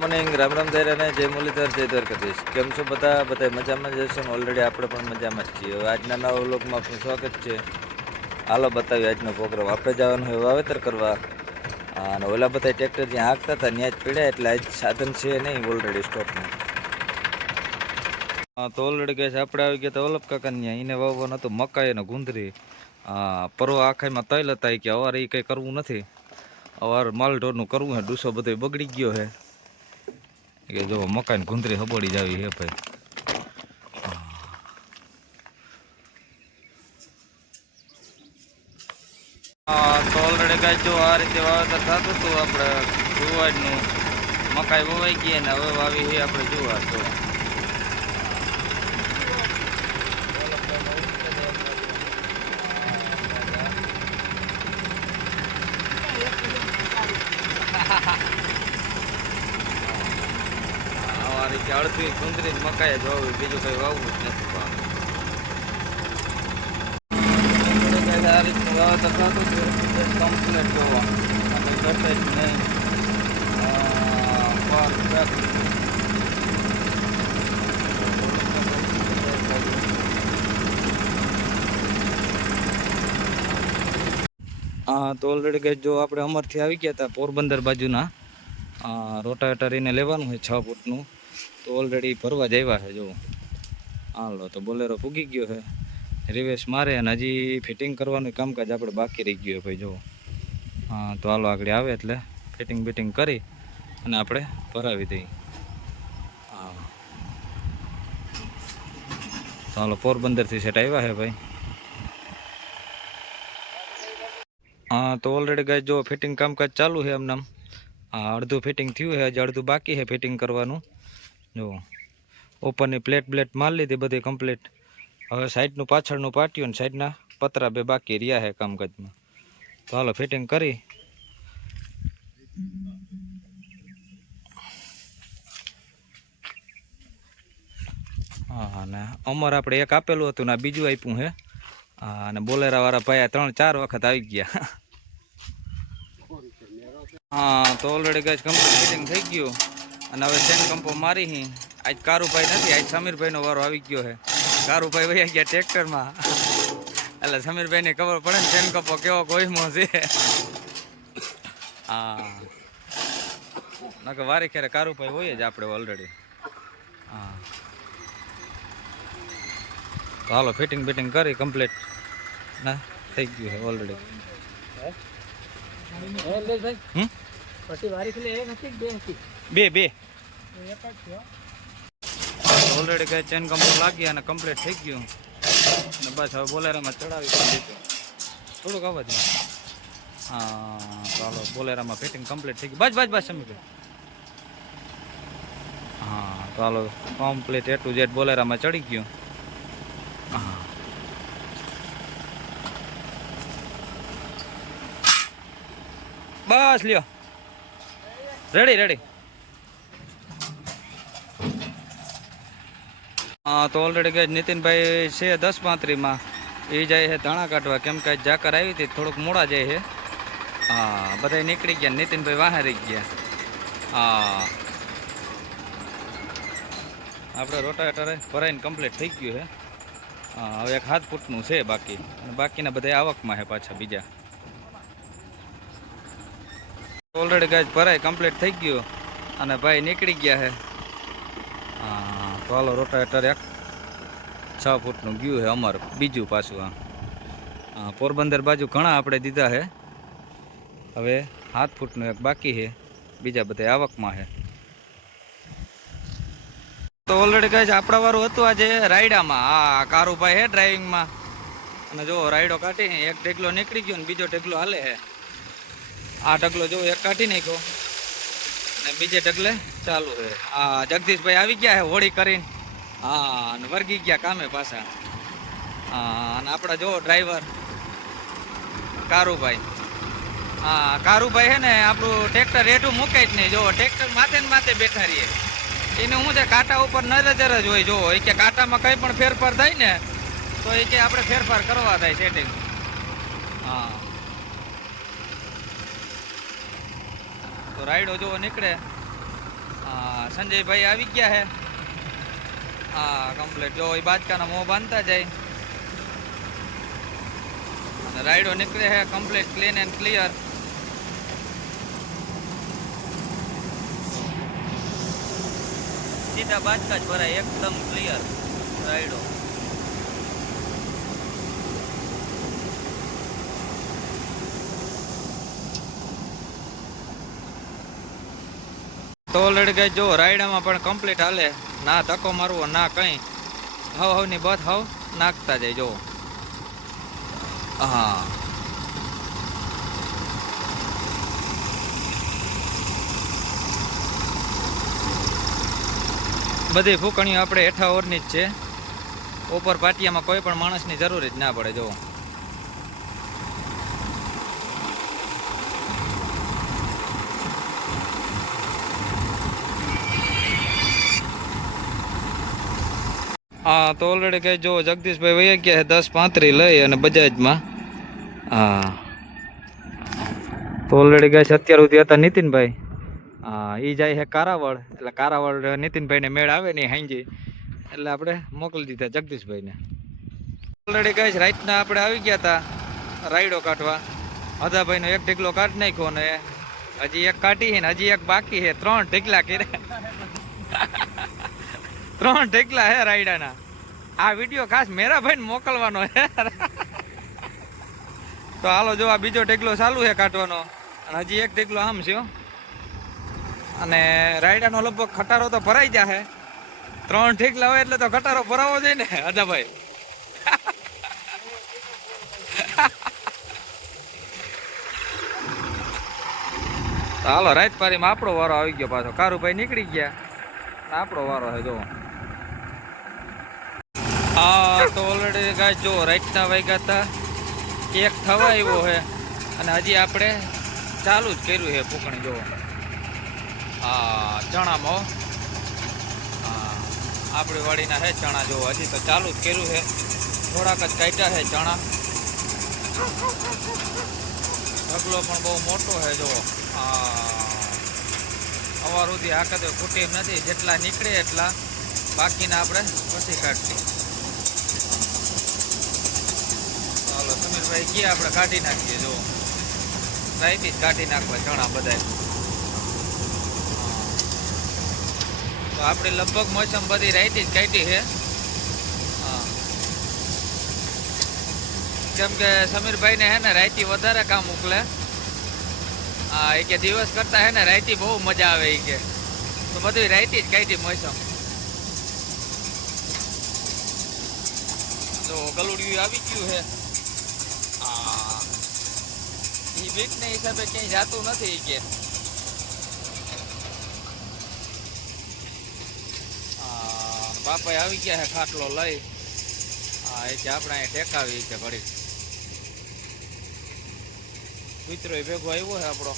Morning Ram Ram ધૈર્ય જય મુરલીધર જય દ્વારકાધીશ. કેમ છો બધા મજામાં જ હશો ને? ઓલરેડી આપણે પણ મજામાં જ છીએ. હવે આજના નવા વ્લોગમાં આપનું સ્વાગત છે. હાલો બતાવીએ આજનો પ્રોગ્રામ. આપણે જવાનું હોય વાવેતર કરવા, અને ઓલા બધા ટ્રેક્ટર જ્યાં હાંકતા હતા ત્યાં જ પીડ્યા, એટલે આજ સાધન છે નહીં ઓલરેડી સ્ટોકમાં. તો ઓલરેડી કહે છે આપણે આવી ગયા તો વલ્લભ કાકા ત્યાં એને વાવવાનું હતું મકાઈ અને ગુંદરી. પરવા આખાઈમાં તૈલ હતા કે અવારે એ કંઈ કરવું નથી, અવાર માલ ઢોરનું કરવું હે. ડૂસો બધો બગડી ગયો હે કે જો મકાઈ ગુંદરી હબોડી જાવી હે ભાઈ. તો ઓલરેડી કાંઈ જો આ રીતે વાવેતર થતું હતું આપણે જુવારનું. મકાઈ વવાઈ ગઈ ને હવે વાવી છે આપણે જુવાર. તો આ રીતે અડધી ગુંદરી મકાઈ જ વાવી, બીજું કંઈ વાવવું જ નથી. આ રીતનું વાવેતર થતું હતું કમ્પ્લીટ જોવા આપણે કરતા જ નહીં. તો ઓલરેડી ગઈ જો આપણે અમરથી આવી ગયા હતા પોરબંદર બાજુના. રોટાવેટર એને લેવાનું હોય 6 ફૂટનું. તો ઓલરેડી ભરવા જ આવ્યા છે જો. હાલો તો બોલેરો પૂગી ગયો છે, રિવેસ મારે અને હજી ફિટિંગ કરવાનું કામકાજ આપણે બાકી રહી ગયું ભાઈ જો. તો હાલો આગળ આવે એટલે ફિટિંગ બિટિંગ કરી અને આપણે ભરાવી દઈએ. તો હાલો પોરબંદરથી સેટ આવ્યા છે ભાઈ. તો ઓલરેડી ગાય જો ફિટિંગ કામકાજ ચાલુ છે એમનામ. અડધું ફિટિંગ થયું છે, હજી અડધું બાકી છે ફિટિંગ કરવાનું. જો ઉપરની પ્લેટ મારી લીધી બધી કમ્પ્લીટ. હવે સાઈડનું પાછળનું પાટિયું ને સાઈડના પતરા બે બાકી રહ્યા છે કામકાજમાં. તો હાલો ફિટિંગ કરી. અને અમર આપણે એક આપેલું હતું ને બીજું આપ્યું છે. અને બોલેરા વાળા ભાઈ 3-4 વખત આવી ગયા. તો ઓલરેડી ગાય કમ્પ્લીટ ફિટિંગ થઈ ગયું અને હવે ચેન કંપો મારી. આજ કારુભાઈ નથી, આજ સમીરભાઈનો વારો આવી ગયો છે. કારુભાઈ વહી ગયા ટ્રેક્ટરમાં, એટલે સમીરભાઈને ખબર પડે ને ચેન કંપો કેવો કોઈમો છે. નકર વારી ખેરે કારુભાઈ હોય જ આપણે ઓલરેડી. તો હાલો ફિટિંગ બિટિંગ કરી કમ્પ્લીટ ના થઈ ગયું છે ઓલરેડી. બે ઓલરેડી કઈ ચેન કંપો લાગી અને કમ્પ્લીટ થઈ ગયું. અને બસ હવે બોલેરામાં ચડાવી દીધું. થોડુંક આવવા દે. ચાલો બોલેરામાં ફિટિંગ કમ્પ્લીટ થઈ ગયું. બસ સમીભાઈ. તો હાલો કમ્પ્લીટ A to Z બોલેરામાં ચડી ગયું. બસ લ્યો રેડી. તો ઓલરેડી ગઈ નીતિનભાઈ છે 10:35માં. એ જાય છે ધાણા કાઢવા, કેમ કે જાકર આવી હતી થોડુંક મોડા જાય છે. બધા નીકળી ગયા, નીતિનભાઈ વાહે રહી ગયા. આપણે રોટાવેટર ભરાઈને કમ્પ્લીટ થઈ ગયું છે. હવે 1 ફૂટનું છે બાકી, અને બાકીના બધા આવકમાં છે પાછા બીજા. ઓલરેડી ગાય ભરાય કમ્પ્લીટ થઈ ગયું અને ભાઈ નીકળી ગયા છે. તો હાલો રોટાવેટર 6 ફૂટનું ગયું છે અમારું બીજું પાછું. પોરબંદર બાજુ ઘણા આપણે દીધા છે, હવે 7 ફૂટનું એક બાકી છે, બીજા બધા આવકમાં છે. તો ઓલરેડી કહે છે આપણા વાળું હતું આજે રાયડામાં. કારુભાઈ છે ડ્રાઇવિંગમાં, અને જો રાયડો કાઢી એક ઢગલો નીકળી ગયો ને બીજો ઢગલો હાલે છે. આ ઢગલો જો એક કાઢી નાખ્યો અને બીજે ઢગલે ચાલુ છે. જગદીશભાઈ આવી ગયા છે હોળી કરીને. અને વર્ગી ગયા કામે પાછા. અને આપણા જો ડ્રાઈવર કારુભાઈ. કારુભાઈ છે ને આપણું ટ્રેક્ટર રેટું મૂકે જ નહીં. જો ટ્રેક્ટર માથે ને માથે બેઠા રહીએ. એને શું છે કાંટા ઉપર નજર જ હોય. જો એ કે કાંટામાં કંઈ પણ ફેરફાર થાય ને તો એ કે આપણે ફેરફાર કરવા થાય સેટિંગ. તો રાયડો જોવો નીકળે. સંજયભાઈ આવી ગયા હે. હા કમ્પ્લીટ. જો એ બાજકાના મોં બાંધતા જાય અને રાઈડો નીકળે છે કમ્પ્લીટ ક્લીન એન્ડ ક્લિયર. સીધા બાજકા જ ભરાય એકદમ ક્લિયર રાઈડો. તો ઓલરેડી ગઈ જો રાયડામાં પણ કમ્પ્લીટ હાલે. ના ધક્કો મારવો ના કંઈ. હવની બસ હવ નાખતા જાય જો. હા બધી ફૂકણીઓ આપણે હેઠા ઓરની જ છે. ઉપર પાટિયામાં કોઈ પણ માણસની જરૂર જ ના પડે જો. હા તો ઓલરેડી કઈ જો જગદીશભાઈ વૈયા ગયા છે 10:35 લઈ અને બજાજમાં. હા તો ઓલરેડી ગયા છે અત્યાર સુધી હતા નીતિનભાઈ. હા એ જાય છે કારાવળ. એટલે કારાવળ નીતિનભાઈને મેળ આવે નહીં હાંજી એટલે આપણે મોકલી દીધા જગદીશભાઈને. ઓલરેડી કઈ છે રાતના આપણે આવી ગયા હતા રાઈડો કાઢવા. હદાભાઈનો એક ઢીકલો કાઢી નાખ્યો ને હજી એક કાઢી છે ને હજી એક બાકી છે. 3 ઢીકલા કર્યા. 3 ઢીકલા હે રાયડાના. આ વિડીયો ખાસ મેરાભાઈને મોકલવાનો હે. તો હાલો જો આ બીજો ઢીકલો ચાલુ છે કાઢવાનો અને હજી એક ઢીકલો આમ છે. અને રાયડાનો લગભગ ખટારો તો ભરાઈ જશે. 3 ઢીકલા હોય એટલે તો ખટારો ભરાવો જોઈએ ને હદાભાઈ. હાલો રાત પારીમાં આપણો વારો આવી ગયો પાછો. કારુભાઈ નીકળી ગયા આપણો વારો છે જો. હા તો ઓલરેડી ગાય જો રાતના વાગ્યા હતા 1 થવા આવ્યો છે અને હજી આપણે ચાલુ જ કર્યું છે ફૂકણી જો. હા ચણામાં હા આપણી વાડીના છે ચણા જો. હજી તો ચાલુ જ કર્યું છે. થોડાક જ કાઢ્યા છે ચણા. ઢગલો પણ બહુ મોટો છે જો. અવાર સુધી આખા તો ખૂટી એમ નથી. જેટલા નીકળે એટલા બાકીના આપણે પછી કાઢીએ. ચાલો સમીરભાઈ ગયા આપણે કાઢી નાખીએ જો. રાઈથી જ કાઢી નાખવા ચણા બધા. તો આપણે લગભગ મોસમ બધી રાઈથી જ કાઢી છે. હા કેમ કે સમીરભાઈને હે ને રાઈથી વધારે કામ મોકલે. હા એ કે દિવસ કરતા હે ને રાઈતી બહુ મજા આવે એ કે. તો બધું રાઈતી જ કાઢી મોસમ. જો ગલુડિયું આવી ગયું છે. હા એ બીકને હિસાબે ક્યાંય જાતું નથી એ કે. બાપા આવી ગયા છે ખાટલો લઈ. હા એ કે આપણે અહીંયા ટેકાવી કે ઘડી. મિત્રો ભેગો આવ્યો છે આપણો.